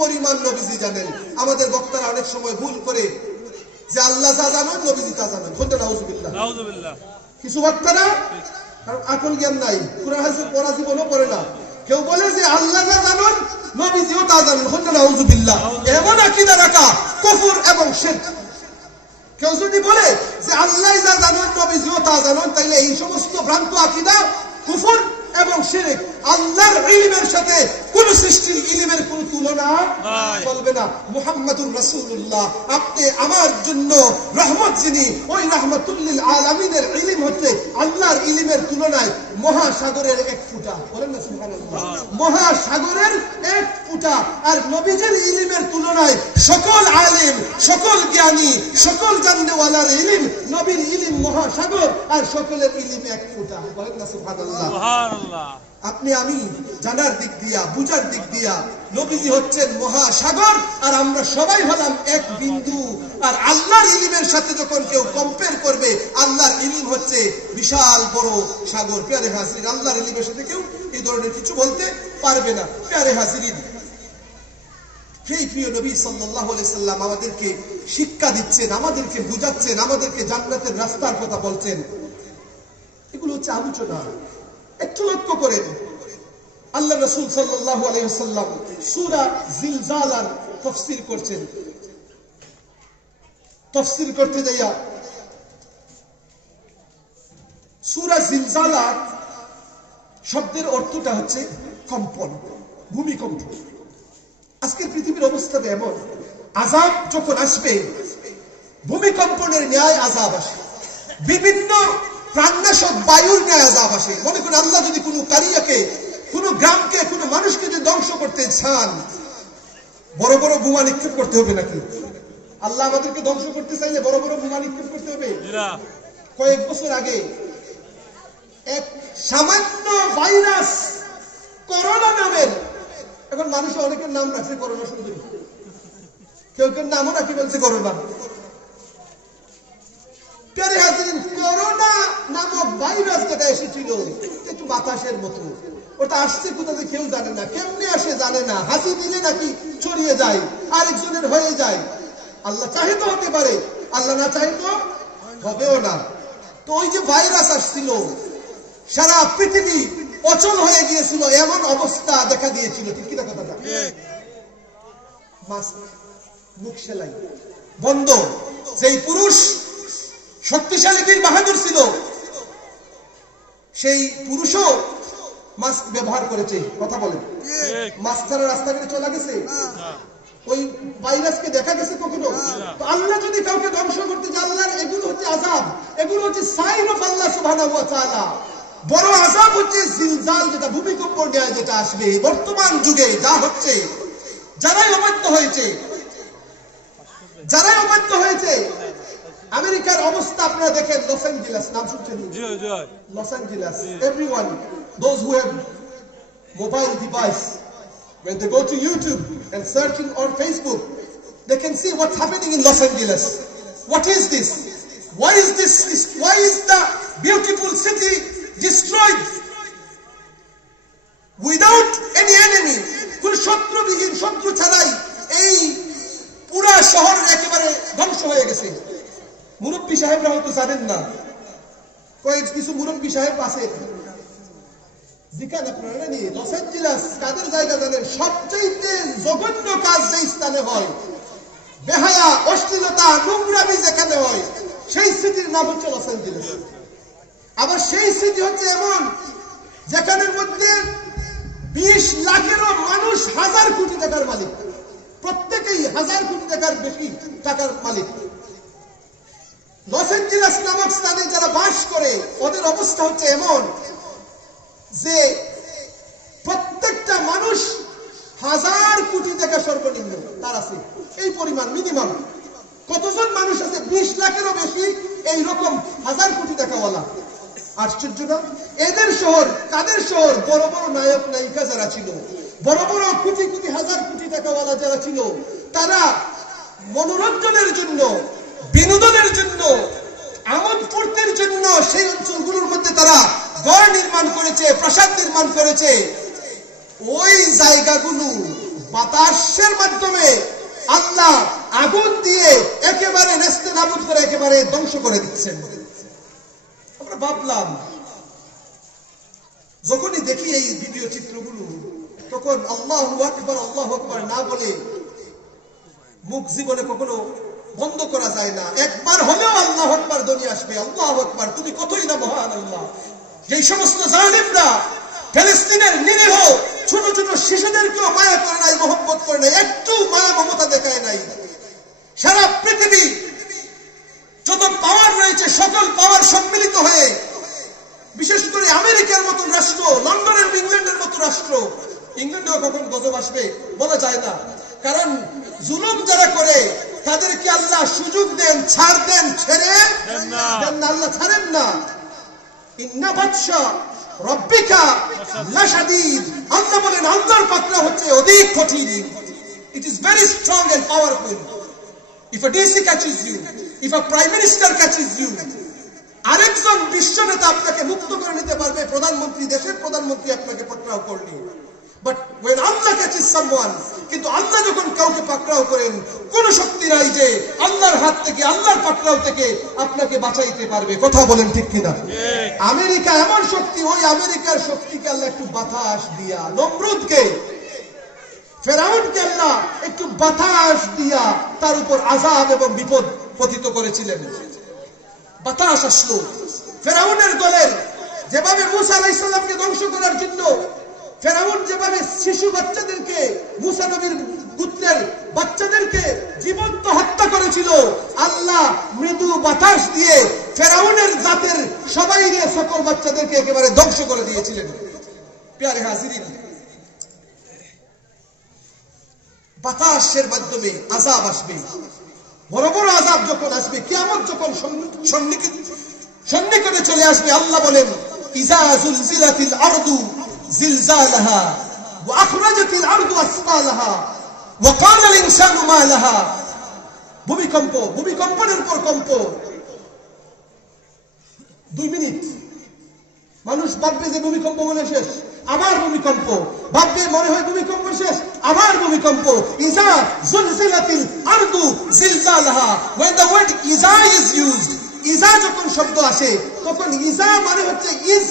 পরিমাণ নবীজি জানেন। আমাদের বক্তারা অনেক সময় ভুল করে যে আল্লাহ যা জানেন নবীজি তা জানেন। নাউযুবিল্লাহ। কিছু বক্তারা আকল জ্ঞান নাই, কুরআন হাদিস পড়া জীবনও পড়ে না, কেউ বলে যে আল্লাহ যা জানেন নবীজিও তা জানেন। নাউযুবিল্লাহ। এমন আকীদা রাখা কুফর এবং শিরক। কেউ যদি বলে যে আল্লাহ যা জানেন নবীজিও তা জানেন, তাইলে এই সমস্ত ভ্রান্ত আকীদা কুফর এবং শিরক। আল্লাহর ইলমের সাথে কোন সৃষ্টির ইলমের কোন তুলনা চলবে না। মুহাম্মাদুর রাসূলুল্লাহ আপনি আমার জন্য রহমত, যিনি ওই রাহমাতুল লিল আলামিনের ইলম হচ্ছে আল্লাহর ইলমের তুলনায় মহাসাগরের এক ফোঁটা। বলেন না সুবহানাল্লাহ। মহাসাগরের এক ফোঁটা। আর নবীজির ইলমের তুলনায় সকল আলেম, সকল জ্ঞানী, সকল জাননেওয়ালার ইলম, নবীর ইলম মহাসাগর আর সকলের ইলম এক ফোঁটা। বলেন না সুবহানাল্লাহ। আপনি আমি জানার দিক দিয়া, বুঝার দিক দিয়া নবীজি হচ্ছেন মহাসাগর আর আমরা সবাই হলাম এক বিন্দু। আর আল্লাহর ইলমের সাথে যখন কেউ কম্পেয়ার করবে, আল্লাহর ইলম হচ্ছে বিশাল বড় সাগর। প্রিয় হাজিরিন, আল্লাহর ইলমের সাথে কেউ এই ধরনের কিছু বলতে পারবে না। প্রিয় হাজিরিন, সেই প্রিয় নবী সাল্লাল্লাহু আলাইহি সাল্লাম আমাদেরকে শিক্ষা দিচ্ছেন, আমাদেরকে বুঝাচ্ছেন, আমাদেরকে জান্নাতের রাস্তার কথা বলছেন। এগুলো হচ্ছে আলোচনা। একটু লক্ষ্য করেন, আল্লাহ রাসূল সাল্লাল্লাহু আলাইহি ওয়াসাল্লাম সূরা জিলজালার তাফসীর করছেন। তাফসীর করতে যাইয়া সূরা জিলজালা শব্দের অর্থটা হচ্ছে কম্পন, ভূমিকম্প। আজকে পৃথিবীর অবস্থাটা এমন, আযাব যখন আসবে ভূমিকম্পনের ন্যায় আযাব আসে, বিভিন্ন প্রাণনাশক বায়ুর ন্যায় আযাব আসে। মনে করেন আল্লাহ যদি কোনো কারিয়াকে, কোনো গ্রামকে, কোনো মানুষকে যদি ধ্বংস করতে চান, বড় বড় বোমা নিক্ষেপ করতে হবে নাকি? আল্লাহ আমাদেরকে ধ্বংস করতে চাইলে বড় বড় বোমা নিক্ষেপ করতে হবে? কয়েক বছর আগে এক সামান্য ভাইরাস করোনা নামের, এখন মানুষ অনেকের নাম রাখছে করোনা সুন্দরী, কেউ কেউ নামও নাকি বলছে করোনা। করোনা নামক ভাইরাস যেটা এসেছিল একটু বাতাসের মতো, ওটা আসছে কোথাতে কেউ জানে না, কেমনে আসে জানে না, হাসি দিলে নাকি ছড়িয়ে যায়, আরেকজনের হয়ে যায়। আল্লাহ চাহে তো হতে পারে, আল্লাহ না চাহে তো হবেও না। তো ওই যে ভাইরাস আসছিল, সারা পৃথিবী অচল হয়ে গিয়েছিল, এমন অবস্থা দেখা দিয়েছিল। ঠিক কিনা কথাটা? মাস্ক, মুখ সেলাই বন্ধ। যেই পুরুষ শক্তিশালী বীর বাহাদুর ছিল, সেই পুরুষও মাস্ক ব্যবহার করেছে। কথা বলেন, মাস্ক ছাড়া রাস্তাঘাটে চলে গেছে? ওই ভাইরাসকে দেখা গেছে কখনো? তো আল্লাহ যদি কাউকে ধ্বংস করতে চান, আল্লাহর এগুলো হচ্ছে আযাব, এগুলো হচ্ছে সাইন অফ আল্লাহ সুবহানাহু ওয়া তাআলা। বড় আযাব হচ্ছে জিলজাল, যেটা ভূমিকম্প ন্যায় যেটা আসবে। বর্তমান যুগে যা হচ্ছে, যারাই অবাধ্য হয়েছে, আমেরিকার অবস্থা আপনারা দেখেন। লস অ্যাঞ্জেলাস নাম শুনছেন? Los Angeles, everyone, those who have mobile device, when they go to YouTube and searching on Facebook, they can see what's happening in Los Angeles. What is this? Why is the beautiful city destroyed without any enemy? কোন শত্রুবিহীন, শত্রু ছাড়াই এই পুরা শহর একেবারে ধ্বংস হয়ে গেছে। মুরব্বী সাহেবরা হয়তো জানেন না, কিছু মুরব্বী সাহেব আছে, যেখানে আপনারা জানি লস অ্যাঞ্জেলাস কাদের জায়গা জানেন? সবচেয়ে জঘন্য কাজ যে স্থানে হয়, বেহায়া, অশ্লীলতা, নোংরামি যেখানে হয়, সেই সিটির নাম হচ্ছে লস অ্যাঞ্জেলাস। আবার সেই সিটি হচ্ছে এমন যেখানের মধ্যে 20 লাখেরও মানুষ 1000 কোটি টাকার মালিক, প্রত্যেকেই 1000 কোটি টাকার বেশি টাকার মালিক। লস অ্যাঞ্জেলাস নামক স্থানে যারা বাস করে, ওদের অবস্থা হচ্ছে এমন যে প্রত্যেকটা মানুষ 1000 কোটি টাকা সর্বনিম্ন তার আছে, এই পরিমাণ মিনিমাম। কতজন মানুষ আছে? 20 লাখেরও বেশি এইরকম 1000 কোটি টাকাওয়ালা। আশ্চর্য না? এদের শহর, তাদের শহর, বড় বড় নায়ক নায়িকা যারা ছিল, বড় বড় কোটি কোটি 1000 কোটি টাকাওয়ালা যারা ছিল, তারা মনোরঞ্জনের জন্য, বিনোদনের জন্য, আমোদ ফুর্তির জন্য সেই অঞ্চলগুলোর মধ্যে তারা ঘর নির্মাণ করেছে, প্রাসাদ নির্মাণ করেছে। ওই জায়গাগুলো বাতাসের মাধ্যমে আল্লাহ আগুন দিয়ে একেবারে নেস্তে নাবুদ করে একেবারে ধ্বংস করে দিচ্ছেন। আমরা ভাবলাম, যখনই দেখি এই ভিডিও চিত্রগুলো, তখন আল্লাহু আকবার না বলে মুখ জীবনে কখনো বন্ধ করা যায় না। একবার হলেও আল্লাহু আকবার ধ্বনি আসবে, আল্লাহু আকবার, তুমি কতই না মহান আল্লাহ। যেই সমস্ত জালিমরা ফিলিস্তিনের নিরীহ ছোট ছোট শিশুদেরকেও মায়া করে নাই, মহব্বত করে নাই, একটু মায়া মমতা দেখায় নাই। সারা পৃথিবী যত পাওয়ার রয়েছে, সকল পাওয়ার সম্মিলিত হয়ে, বিশেষ করে আমেরিকার মতো রাষ্ট্র, লন্ডনের ইংল্যান্ডের মতো রাষ্ট্র, ইংল্যান্ডেও কখন গজব আসবে বলা যায় না, কারণ জুলুম যারা করে তাদেরকে আল্লাহ সুযোগ দেন, ছাড় দেন, ছেড়ে দেন না, আল্লাহ ছাড়েন না। ইন্না বাতশা রব্বিকা লাশাদীদ, আল্লাহ বলেন আল্লাহর পাকড়াও হচ্ছে অধিক কঠিন। It is very strong and powerful. If a DC catches you, if a prime minister catches you, আরেকজন বিশ্ব নেতা আপনাকে মুক্ত করে নিতে পারবে, প্রধানমন্ত্রী, দেশের প্রধানমন্ত্রী আপনাকে পাকড়াও করলে। But when Allah catches someone, কিন্তু আল্লাহ যখন কাউকে পাকড়াও করেন, কোন শক্তি নাই যে আল্লাহর হাত থেকে, আল্লাহর পাকড়াও থেকে আপনাকে বাঁচাইতে পারবে। কথা বলেন ঠিক কিনা? আমেরিকা এমন শক্তি, ওই আমেরিকার শক্তিকে আল্লাহ একটু বাতাস দিয়া, নমরুদকে, ফেরাউনকে আল্লাহ একটু বাতাস দিয়া তার উপর আযাব এবং বিপদ পতিত করেছিলেন। বাতাস আসলো, ফেরাউনের দলের যেভাবে মুসা আলাইহিস সালামকে ধ্বংস করার জন্য ফেরাউন যেভাবে শিশু বাচ্চাদেরকে, মুসা নবীর পুত্রের বাচ্চাদেরকে জীবন্ত হত্যা করেছিল, আল্লাহ মৃদু বাতাস দিয়ে ফেরাউনের জাতের সবাই নিয়ে সকল বাচ্চাদেরকে একেবারে ধ্বংস করে দিয়েছিলেন। প্যারে হাজিরিন, বাতাসের মাধ্যমে আযাব আসবে, বড় বড় আযাব যখন আসবে, কিয়ামত যখন সন্নিকটে চলে আসবে, আল্লাহ বলেন ইযা যুলজিলাতিল আরদু জিলজালাহা ওয়া আখরাজাতিল আরদু আসফালাহা ওয়া ক্বালাল ইনসানু মা লাহা। ভূমিকম্প, ভূমিকম্পের পর কম্প, 2 মিনিট মানুষ ভাববে যে ভূমিকম্প মনে শেষ, আবার ভূমিকম্প, ভাববে মনে হয় ভূমিকম্প শেষ, আবার ভূমিকম্প। ইযা যুলজিলাতিল আরদু জিলজালাহা, when the word ইযা is used, ইযা যখন শব্দ আসে তখন ইযা মানে হচ্ছে ইজ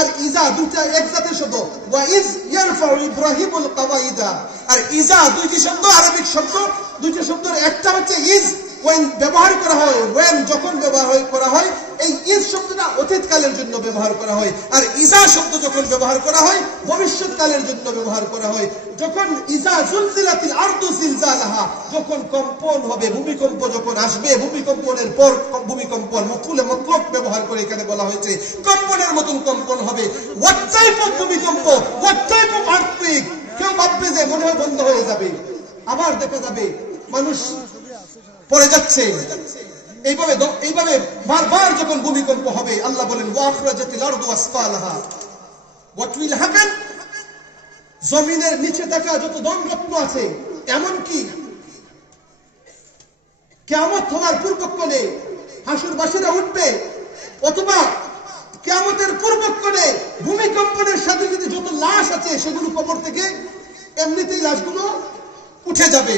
আর ইজা দুইটা এক জাতের শব্দ। ওয়া ইজ ইয়ারফাউ ইব্রাহিমুল কাওয়াইদা, আর ইজা দুইটি শব্দ, আরবিক শব্দ, দুইটা শব্দের একটা হচ্ছে ইজ, when ব্যবহার করা হয়, when যখন ব্যবহার করা হয়, এই ইজ শব্দটা অতীতকালের জন্য ব্যবহার করা হয়, আর ইজা শব্দ যখন ব্যবহার করা হয় ভবিষ্যৎকালের জন্য ব্যবহার করা হয়। যখন ইজা যুলজিলাতিল আরদু জিলজালাহা, যখন কম্পন হবে, ভূমিকম্প যখন আসবে, ভূমিকম্পনের পর ভূমিকম্প মফুলে মতলব ব্যবহার করে এখানে বলা হয়েছে কম্পনের মতন কম্পন হবে। what type of ভূমিকম্প, what type of earthquake? কেউ ভাববে যে মনে হয় বন্ধ হয়ে যাবে, আবার দেখা যাবে মানুষ পড়ে যাচ্ছে। এইভাবে বারবার যখন ভূমিকম্প হবে, আল্লাহ বলেন ওয়া আখরাজাতিল আরদু আসফালাহা, what will happen? জমিনের নিচে থাকা যত ধনরত্ন আছে, এমনকি কিয়ামত হওয়ার পূর্বক্ষণে হাসুরবাসীরা উঠবে, অথবা কিয়ামতের পূর্বক্ষণে ভূমিকম্পনের সাথে যদি যত লাশ আছে সেগুলো কবর থেকে এমনিতেই লাশগুলো উঠে যাবে।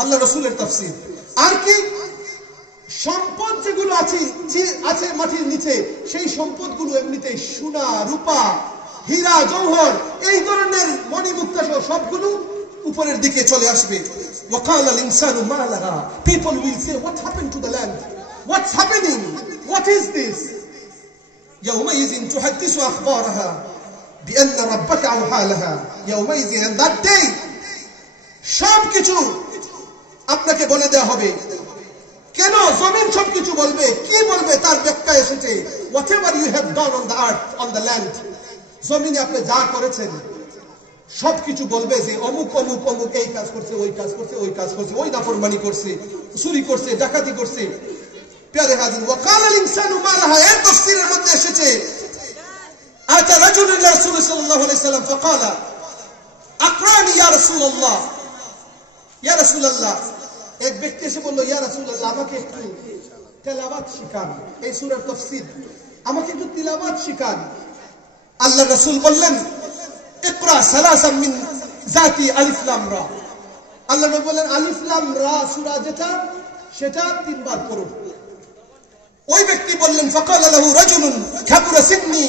আল্লাহ রাসূলের তাফসীর। আর কি সম্পদ যেগুলো আছে মাটির নিচে, সেই সম্পদগুলো এমনিতেই সোনা, রূপা, হীরা, জওহর, এই ধরনের মণিমুক্তা সহ সবগুলো উপরের দিকে চলে আসবে। ওয়াকালাল ইনসানু মা Laha, people will say what happened to the land, what's happening, what is this? ইয়াউমাইযিন তুহাদ্দিসু আখবারাহা বিআন্না রাব্বাকা আওহা Laha, ইয়াউমাইযিন, and that day সবকিছু আপনাকে বলে দেওয়া হবে। কেন জমিন সবকিছু বলবে? কি বলবে তার ব্যাখ্যা এসেছে, whatever you have done on the earth, on the land, জমিনে আপনি যা করেছেন সবকিছু বলবে যে অমুক অমুক অমুক এই কাজ করছে, ওই কাজ করছে, ওই কাজ করছে, ওই নাফরমানি করছে, চুরি করছে, ডাকাতি করছে। প্যারে হাজির, ওয়াকালাল ইনসানু মা লাহা, এর তাফসীরের মধ্যে এসেছে আতা রাজুলুন ইলা রাসূল সাল্লাল্লাহু আলাইহি সাল্লাম ফাকালা আকরানি ইয়া রাসূলুল্লাহ, ইয়া রাসূলুল্লাহ, এক ব্যক্তি এসে বলল ইয়া রাসূলুল্লাহ আমাকে একটু তেলাওয়াত শিখান, এই সূরার তাফসীর আমাকে একটু তিলাওয়াত শিখান। আল্লাহ রাসূল বললেন ইকরা সালাসাম মিন জাতি আলিফ লাম রা। আল্লাহ নবী বলেন আলিফ লাম রা সূরা যেটা সেটা 3 বার পড়ো। ওই ব্যক্তি বললেন ফাকালা লাহু রাজুলুন কাবুরা সিন্নি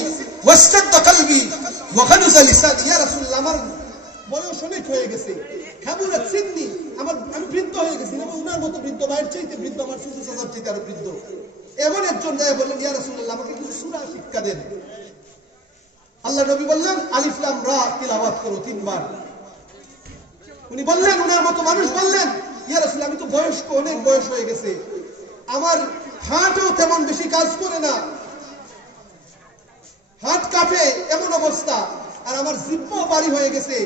ওয়াস্তাদা কলবি ওয়া খানুজা লিসানি, ইয়া রাসূলুল্লাহ আমার বয়স অনেক হয়ে গেছে, কাবুরা সিন্নি আমি বৃদ্ধ হয়ে গেছি, এবং উনার মতো বৃদ্ধ মায়ের চাইতে বৃদ্ধ, আমার শ্বশুর শাশুড়ির চাইতে আরো বৃদ্ধ। এমন একজন যায় বললেন ইয়া রাসূলুল্লাহ আমাকে কিছু সূরা শিক্ষা দেন। আল্লাহ নবী বললেন আলিফ লাম রা তিলাওয়াত করো 3 বার। উনি বললেন, উনার মতো মানুষ বললেন ইয়া রাসূলুল্লাহ আমি তো বয়স্ক, অনেক বয়স হয়ে গেছে, আমার হাতও তেমন বেশি কাজ করে না, হাত কাঁপে এমন অবস্থা, আর আমার জিহ্বাও ভারী হয়ে গেছে,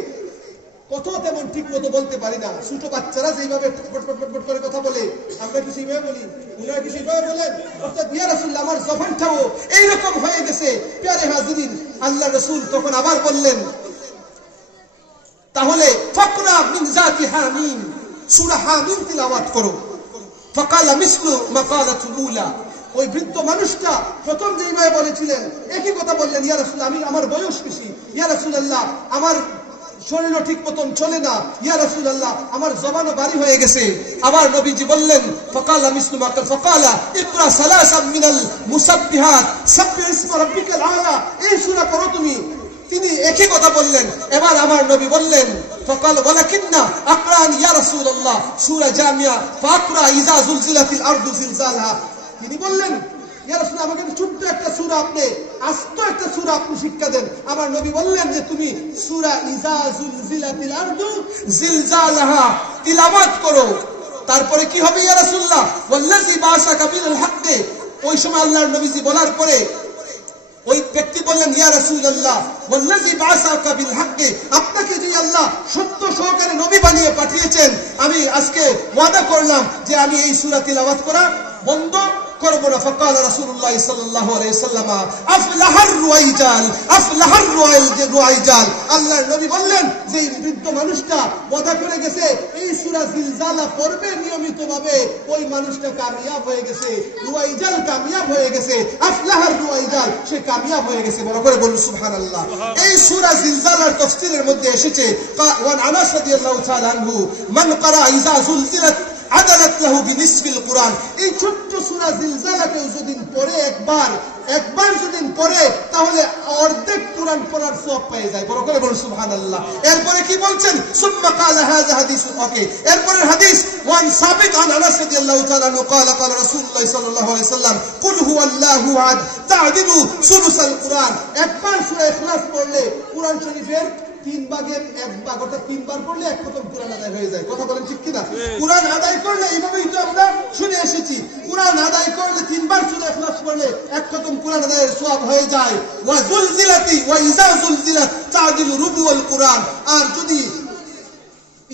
কথা তেমন ঠিক মতো বলতে পারি না। ছোট বাচ্চারা যেভাবে ফটফট করে কথা বলে আমরা কি সেইভাবে বলি, উনারা কি সেইভাবে বলেন? অর্থাৎ ইয়া রাসূলুল্লাহ আমার জবানটাও এইরকম হয়ে গেছে। প্যারে হাজিরিন, আল্লাহ রাসূল তখন আবার বললেন তাহলে ফাকরা মিন জাতি হামিম, সূরা হামিম তিলাওয়াত করো। ফাকালা মিসলু মাকালাতুল উলা, ওই বৃদ্ধ মানুষটা প্রথম যেভাবে বলেছিলেন একই কথা বললেন, ইয়া রাসূলুল্লাহ আমার বয়স বেশি, ইয়া রাসূলুল্লাহ আমার শরীরও ঠিক মতন চলে না, ইয়া রাসূলুল্লাহ আমার জবানও ভারী হয়ে গেছে। আবার নবীজি বললেন ফাকালা মিসলু মাকাল ফাকালা ইকরা সালাসাম মিনাল মুসাব্বিহাত সাব্বিহ ইসমা রাব্বিকাল আলা, এই সূরা পড়ো তুমি। তিনি একই কথা বললেন। এবার আমার নবী বললেন ফাকাল ওয়ালাকিন্না আকরান ইয়া রাসূলুল্লাহ সূরা জামিয়া ফাকরা ইযা যুলজিলাতিল আরদু জিলজালহা। তিনি বললেন ইয়া রাসূলুল্লাহ আমাকে ছোট্ট একটা সূরা, আপনি আস্ত একটা সূরা আপনি শিক্ষা দেন। আমার নবী বললেন যে তুমি সূরা ইযা যুলজিলাতিল আরদু জিলজালহা তিলাওয়াত করো। তারপরে কি হবে ইয়া রাসূলুল্লাহ? ওয়াল্লাযী বা'সাকা বিল হাক্কি। ওই সময় আল্লাহর নবীজি বলার পরে ওই ব্যক্তি বললেন ইয়া রাসূলুল্লাহ ওয়াল্লাযী বা'সাকা বিল হাক্কি, আপনাকে যে আল্লাহ সত্য সহকারে নবী বানিয়ে পাঠিয়েছেন, আমি আজকে ওয়াদা করলাম যে আমি এই সূরা তিলাওয়াত করা বন্ধ করব না। ফাকাল রাসূলুল্লাহ সাল্লাল্লাহু আলাইহি ওয়াসাল্লাম আফলাহার রুয়াইজাল, আফলাহার রুয়াইজাল। আল্লাহর নবী বললেন যে এই বৃদ্ধ মানুষটা ওয়াদা করে গেছে এই সূরা জিলজালা পড়বে নিয়মিতভাবে, ওই মানুষটা কামিয়াব হয়ে গেছে, রুয়াইজাল কামিয়াব হয়ে গেছে, আফলাহার রুয়াইজাল সে কামিয়াব হয়ে গেছে। বড় করে বলুন সুবহানাল্লাহ। এই সূরা জিলজালার তাফসীরের মধ্যে এসেছে ওয়ান আনাস রাদিয়াল্লাহু তাআলা আনহু মান ক্বারা ইযা যুলজিলাত আদালাত লাহু বিনিসফিল কুরআন। এই ছোট্ট সূরা জিলজালাকে যদি পড়ে একবার যদি পড়ে তাহলে অর্ধেক কুরআন পড়ার সওয়াব পেয়ে যায়। বড় করে বলুন সুবহানাল্লাহ। এরপরে কি বলছেন? সুম্মা ক্বালা হাযা হাদিসুন, ওকে এরপরে হাদিস ওয়ান সাবিত আন আনাস রাদিয়াল্লাহু তাআলা আনহু ক্বালা ক্বালা রাসূলুল্লাহ সাল্লাল্লাহু আলাইহি ওয়াসাল্লাম কুল হুয়াল্লাহু আহাদ তা'দিলু সুলুসাল কুরআন। একবার সূরা ইখলাস পড়লে কুরআন শরীফের 3 ভাগের 1 ভাগ, অর্থাৎ 3 বার পড়লে 1 খতম কুরআন আদায় হয়ে যায়। কথা বলেন ঠিক কিনা? কুরআন আদায় করলে এইভাবেই তো আমরা শুনে এসেছি, কুরআন আদায় করলে 3 বার সূরা ইখলাস পড়লে 1 খতম কুরআন আদায়ের সওয়াব হয়ে যায়। ওয়া যুলজিলাতি ওয়া ইযা যুলজিলাত তা'দিলু রুবুল কুরআন। আর যদি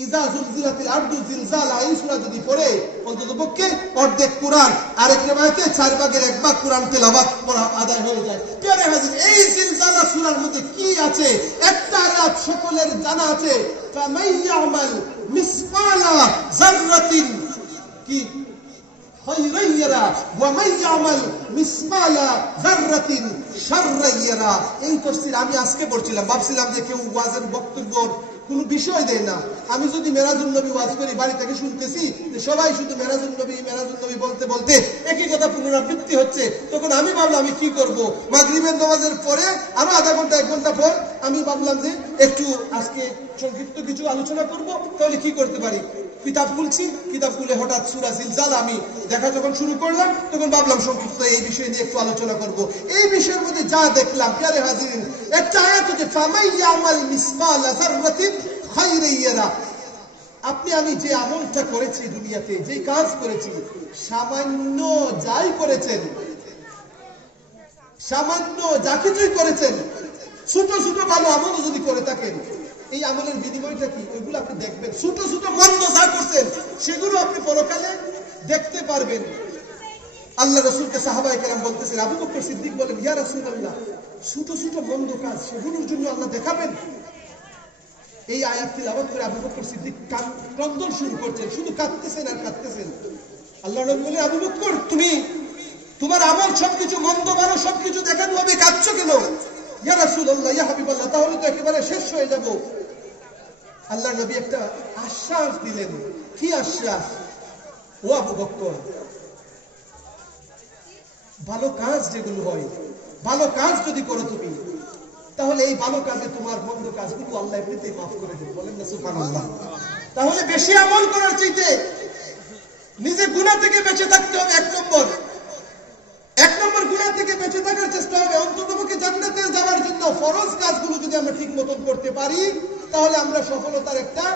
ইযা যুলজিলাতিল আরদু জিলজালা এই সূরা যদি পড়ে অন্ততপক্ষে অর্ধেক কুরআন, আরেক riwayate 4 ভাগের 1 ভাগ কুরআন তেলাওয়াত করা আদায় হয়ে যায়। প্রিয় হাজির, এই জিলজালা সূরার মধ্যে কি আছে একটা আয়াত সকলের জানা আছে, ফামাইয়ামাল মিসকালা যাররাতিন কি খায়রান ইয়ারা ওয়া মাইয়ামাল মিসকালা যাররাতিন শাররান ইয়ারা। এই তাফসীর আমি আজকে পড়ছিলাম, ভাবছিলাম যে কেউ ওয়াজের বক্তব্য কোনো বিষয় দেয় না। আমি যদি মেরাজুন নবী ওয়াজ করি, বাড়ি থেকে শুনতেছি সবাই শুধু মেরাজুন নবী বলতে বলতে একই কথা পুনরাবৃত্তি হচ্ছে, তখন আমি ভাবলাম আমি কি করব। মাগরিবের নামাজের পরে আরো আধা ঘন্টা 1 ঘন্টা পর আমি ভাবলাম যে একটু আজকে সংক্ষিপ্ত কিছু আলোচনা করব, তাহলে কি করতে পারি। কিতাব খুলছি, কিতাব খুলে হঠাৎ সূরা জিলজালা আমি দেখা যখন শুরু করলাম তখন ভাবলাম সংক্ষিপ্ত এই বিষয় নিয়ে একটু আলোচনা করব। এই বিষয়ের মধ্যে যা দেখলাম প্রিয় হাজিরিন, একটা আয়াত হচ্ছে ফামাইয়ামাল মিসকালা যাররাতিন খায়রান ইয়ারা। আপনি আমি যে আমলটা করেছি দুনিয়াতে, যে কাজ করেছি, সামান্য যাই করেছেন, সামান্য যা কিছুই করেছেন, ছোট ছোট ভালো আমলও যদি করে থাকেন, এই আমলের বিনিময়টা কি ওইগুলো আপনি দেখবেন। ছোট ছোট মন্দ যা করছেন সেগুলো আপনি পরকালে দেখতে পারবেন। আল্লাহ রাসূলকে সাহাবায়ে কেরাম বলতেছেন, আবু বকর সিদ্দিক বলেন ইয়া রাসূলুল্লাহ ছোট ছোট মন্দ কাজ সেগুলোর জন্য আল্লাহ দেখাবেন। এই আয়াত তিলাওয়াত করে আবু বকর সিদ্দিক ক্রন্দন শুরু করছেন, শুধু কাঁদতেছেন আর কাঁদতেছেন। আল্লাহ নবী বলেন, আবু বকর তুমি তোমার আমল সবকিছু মন্দ ভালো সবকিছু দেখানো হবে, কাঁদছো কেন? ইয়া রাসূলুল্লাহ ইয়া হাবিবাল্লাহ তাহলে তো একেবারে শেষ হয়ে যাব। আল্লাহ নবী একটা আশ্বাস দিলেন। কি আশ্বাস? ও আবু বকর, ভালো কাজ যেগুলো হয়, ভালো কাজ যদি করো তুমি, তাহলে এই ভালো কাজে তোমার মন্দ কাজগুলো আল্লাহ এমনিতেই মাফ করে দেবে। বলেন না সুবহানাল্লাহ। তাহলে বেশি আমল করার চাইতে নিজে গুনাহ থেকে বেঁচে থাকতে হবে। এক নম্বর গুনাহ থেকে বেঁচে থাকার চেষ্টা হবে। অন্ততপক্ষে জান্নাতে যাওয়ার জন্য ফরজ কাজগুলো যদি আমরা ঠিক মতন করতে পারি, তাহলে আমরা সফলতার একটা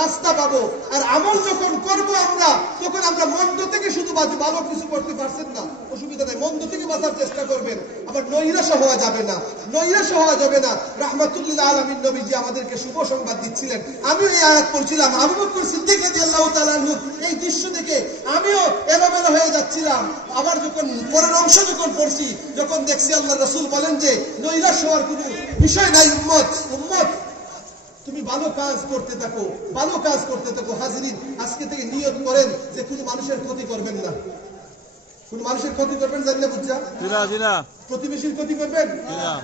রাস্তা পাবো। আর আমল যখন করব আমরা, তখন আমরা মন্দ থেকে শুধু ভালো কিছু করতে পারছেন না, অসুবিধা নাই, মন্দ থেকে বাঁচার চেষ্টা করবেন। আবার নৈরাশ হওয়া যাবে না, নৈরাশ হওয়া যাবে না। রাহমাতুল্লিল আলামিন নবীজি আমাদেরকে শুভ সংবাদ দিচ্ছিলেন। আমিও এই আয়াত পড়ছিলাম, আবু বকর সিদ্দিক রাদিয়াল্লাহু তাআলা আনহু এই দৃশ্য দেখে আমিও এলোমেলো হয়ে যাচ্ছিলাম। আবার যখন পরের অংশ যখন পড়ছি, যখন দেখছি আল্লাহ রাসূল বলেন যে নৈরাশ হওয়ার কোনো বিষয় নাই। উম্মত তুমি ভালো কাজ করতে থাকো, ভালো কাজ করতে থাকো। হাজিরিন, আজকে থেকে নিয়ত করেন যে কোনো মানুষের ক্ষতি করবেন না। কোন মানুষের ক্ষতি করবেন জানলে বুঝা? প্রতিবেশীর ক্ষতি করবেন না।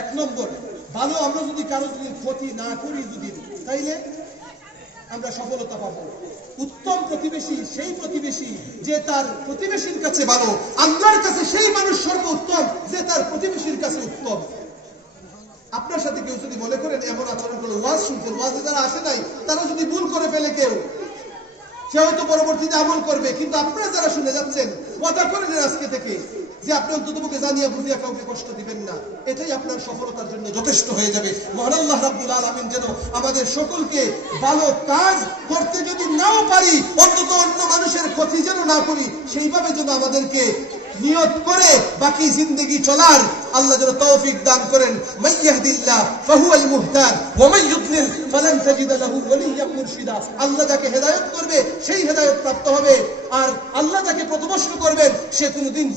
এক নম্বর, ভালো আমরা যদি কারো যদি ক্ষতি না করি যদি, তাইলে আমরা সফলতা পাবো। উত্তম প্রতিবেশী সেই প্রতিবেশী যে তার প্রতিবেশীর কাছে ভালো। আল্লাহর কাছে সেই মানুষ সর্বোত্তম যে তার প্রতিবেশীর কাছে উত্তম। আপনার সাথে কেউ যদি মনে করেন এমন আচরণ করলো, ওয়াজ শুনছেন, ওয়াজে যারা আসে নাই তারা যদি ভুল করে ফেলে কেউ, সে হয়তো পরবর্তীতে আমল করবে, কিন্তু আপনারা যারা শুনে যাচ্ছেন, ওয়াদা করে নেন আজকে থেকে যে আপনি অন্ততপক্ষে জানিয়া বুঝিয়া কাউকে কষ্ট দিবেন না। এটাই আপনার সফলতার জন্য যথেষ্ট হয়ে যাবে। মহান আল্লাহ রাব্বুল আলামিন যেন আমাদের সকলকে ভালো কাজ করতে যদি নাও পারি, অন্তত অন্য মানুষের ক্ষতি যেন না করি, সেইভাবে যেন আমাদেরকে নিয়ত করে বাকি জিন্দেগি চলার আল্লাহ যেন তৌফিক দান করেন। মাইয়াহদিল্লাহ ফাহুয়াল মুহতাদ ওয়া মান ইউদ্লিল ফালান তাজিদ লাহু ওয়ালিয়্যান মুরশিদা। আল্লাহ যাকে হেদায়েত করবে সেই হেদায়েত প্রাপ্ত হবে, আর আল্লাহ যাকে পথভ্রষ্ট করবেন সে কোনোদিন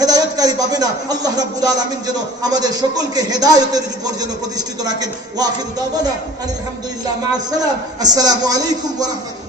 হেদায়েতকারী পাবে না। আল্লাহ রাব্বুল আলামিন যেন আমাদের সকলকে হেদায়েতের উপর যেন প্রতিষ্ঠিত রাখেন। ওয়া আখিরু দাওয়ানা আলহামদুলিল্লাহ, মা আসসালাম। আসসালামু আলাইকুম ওয়া রাহমাতুল্লাহ।